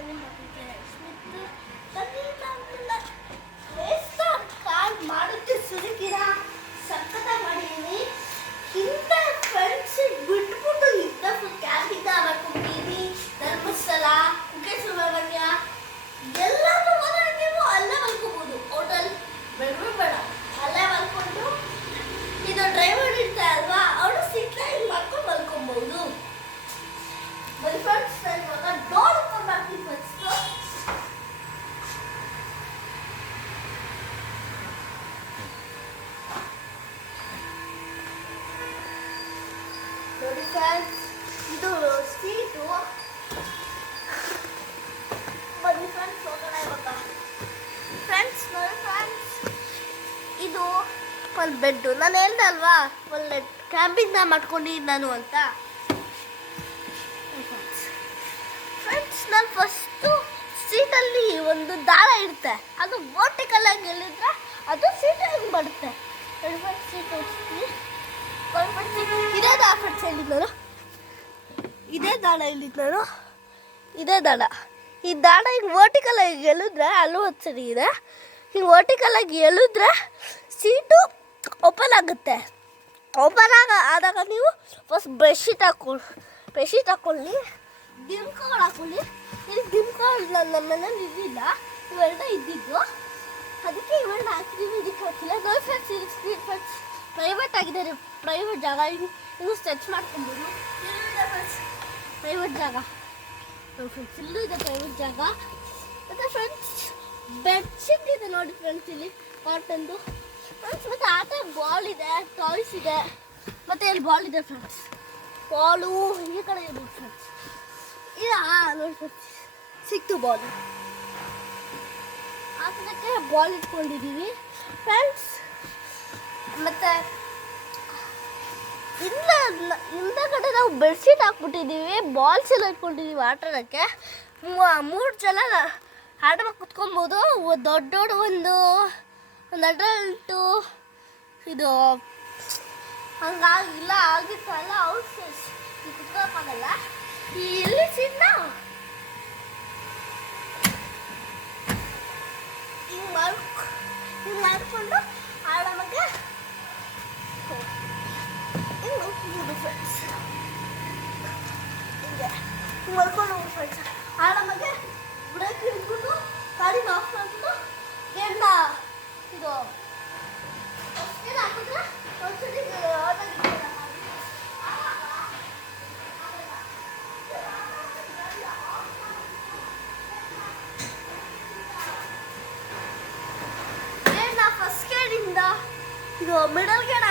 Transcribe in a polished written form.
ನಿಮ್ಮ ಸ್ಮಿತ್ ಕಾಲ್ ಮಾಡುತ್ತೆ ಸುರಿಕಿರ ಸಕ್ಕತ್ತ ಮಾಡಿದೀನಿ ಇಂಥ ಫ್ರೆಂಡ್ಶಿಪ್ ಬಿಟ್ಬಿಟ್ಟು ಇಂಥ ಕ್ಯಾಂಪಿಂದ ಮಾಡ್ಕೊಂಡಿದ್ದೀನಿ ಧರ್ಮಸ್ಥಳ ಕುಕ್ಕೆ ಸುಬ್ರಹ್ಮಣ್ಯ ಎಲ್ಲಾನು ಹೋದ್ರೆ ನೀವು ಅಲ್ಲೇ ಮಲ್ಕೋಬಹುದು ಹೋಟೆಲ್ ಬೆಡ್ರೂಮ್ ಬೇಡ ಅಲ್ಲೇ ಮಲ್ಕೊಂಡು ಇದು ಡ್ರೈವರ್ ಇರ್ತಾರೆ ಅಲ್ವಾ ಅವರು ಸೀಟ್ನಲ್ಲಿ ಮಾಡ್ಕೊಂಡು ಮಲ್ಕೊಬಹುದು ಬರೀ ಫ್ರೆಂಡ್ಸ್ ನಾನು ಇವಾಗ ಡೋರ್ ಓಪನ್ ಮಾಡ್ತೀನಿ ಫಸ್ಟ್ ನೋಡಿ ಫ್ರೆಂಡ್ಸ್ ಇದು ಸೀಟು ಬನ್ನಿ ಫ್ರೆಂಡ್ಸ್ ಹೋಗೋಣ ಇವಾಗ ಫ್ರೆಂಡ್ಸ್ ನೋಡಿ ಫ್ರೆಂಡ್ಸ್ ಇದು ಒಂದು ಬೆಡ್ಡು ನಾನು ಹೇಳ್ದೆ ಅಲ್ವಾ ಒಳ್ಳೆ ಕ್ಯಾಂಪಿಂದ ಮಾಡ್ಕೊಂಡಿದ್ದು ನಾನು ಅಂತ ಫ್ರೆಂಡ್ಸ್ ನಾನು ಫಸ್ಟು ಸೀಟಲ್ಲಿ ಒಂದು ದಾರ ಇರುತ್ತೆ ಅದು ವರ್ಟಿಕಲ್ ಆಗಿ ಎಲ್ಲಿದ್ರೆ ಅದು ಸೀಟ್ ಹೆಂಗೆ ಬರುತ್ತೆ ಸೀಟ್ ಇದೇ ದಾರ ಫ್ರೆಂಡ್ಸ್ ಹೇಳಿದ್ದು ನಾನು ಇದೇ ದಾಳ ಹೇಳಿದ್ದು ನಾನು ಇದೇ ದಾಳ ಈ ದಾಳ ಹಿಂಗೆ ವರ್ಟಿಕಲ್ ಆಗಿ ಎಲ್ಲಿದ್ರೆ ಅಲ್ಲೂ ಒಂದು ಸರಿ ಇದೆ ಹಿಂಗೆ ವರ್ಟಿಕಲ್ ಆಗಿ ಎಲ್ಲಿದ್ರೆ ಸೀಟು ಓಪನ್ ಆಗುತ್ತೆ ಓಪನ್ ಆದಾಗ ನೀವು ಫಸ್ಟ್ ಬೆಡ್ಶೀಟ್ ಹಾಕ್ಕೊಳ್ಳಿ ದಿಮ್ಕಗಳು ಹಾಕೊಳ್ಳಿ ಇಲ್ಲಿ ದಿಮ್ಕಗಳು ನಮ್ಮ ಮನೇಲಿ ಇದ್ದಿಲ್ಲ ಇವೆಲ್ಲ ಇದ್ದಿದ್ದು ಅದಕ್ಕೆ ಇವೆಲ್ಲ ಹಾಕ್ತೀವಿ ಇದಕ್ಕೆ ಹಾಕಿಲ್ಲ ನೋಡಿ ಫ್ರೆಂಡ್ಸ್ ಇದು ಸ್ಟ್ರೀಟ್ ಫ್ರೆಂಡ್ಸ್ ಪ್ರೈವೇಟ್ ಆಗಿದೆ ರೀ ಪ್ರೈವೇಟ್ ಜಾಗ ಇನ್ನು ಸ್ಟ್ರೆಚ್ ಮಾಡ್ಕೊಬೋದು ಪ್ರೈವೇಟ್ ಜಾಗ ಫ್ರೆಂಡ್ಸ್ ಇಲ್ಲೂ ಇದೆ ಪ್ರೈವೇಟ್ ಜಾಗ ಮತ್ತು ಫ್ರೆಂಡ್ಸ್ ಬೆಡ್ಶೀಟ್ ಇದೆ ನೋಡಿ ಫ್ರೆಂಡ್ಸ್ ಇಲ್ಲಿ ಕಾಟನ್ದು ಫ್ರೆಂಡ್ಸ್ ಮತ್ತು ಆಟ ಬಾಲ್ ಇದೆ ಟಾಯ್ಸ್ ಇದೆ ಮತ್ತು ಇಲ್ಲಿ ಬಾಲ್ ಇದೆ ಫ್ರೆಂಡ್ಸ್ ಬಾಲು ಈ ಕಡೆ ಇದೆ ಫ್ರೆಂಡ್ಸ್ ಇದು ನೋಡಿ ಫ್ರೆಂಡ್ಸ್ ಸಿಕ್ತು ಬಾಲು ಆಟಕ್ಕೆ ಬಾಲ್ ಇಟ್ಕೊಂಡಿದ್ದೀವಿ ಫ್ರೆಂಡ್ಸ್ ಮತ್ತು ಹಿಂದಗಡೆ ನಾವು ಬೆಡ್ಶೀಟ್ ಹಾಕ್ಬಿಟ್ಟಿದ್ದೀವಿ ಬಾಲ್ಸ್ ಎಲ್ಲ ಇಟ್ಕೊಂಡಿದ್ದೀವಿ ಆಟ ಆಡೋಕ್ಕೆ 3 ಜನ ಆಟ ಕುತ್ಕೊಬೋದು ದೊಡ್ಡ ಒಂದು ಅಡಲ್ಟು ಇದು ಹಂಗಾಗಿಲ್ಲ ಆಗಿತ್ತಲ್ಲ ಔಟ್ ಕುತ್ಕೋಕ್ಕಾಗಲ್ಲ ಇಲ್ಲಿ ಸೀಟ್ನ ಹಿಂಗೆ ಮಾಡ್ಕೊಂಡು ಆಡೋಮಗೆ ಹಿಂಗೆ ಹೋಗ್ಬೋದು ಫ್ರೆಂಡ್ಸ್ ಹಿಂಗೆ ಮಲ್ಕೊಂಡು ಹೋಗು ಫ್ರೆಂಡ್ಸ್ ಆಡೋಮಗೆ ಬ್ರೇಕ್ ಹಿಡ್ಕೊಂಡು ಗಾಡಿನ ಆಫ್ ಮಾಡ್ಬಿಟ್ಟು ಗೇಮ್ನ ಇದು ಏನು ಹಾಕಿದ್ರೆ ಒಂದ್ಸರಿ ಫಸ್ಟ್ ಗೇಡಿಂದ ಇದು ಮಿಡಲ್ ಗೇಡ್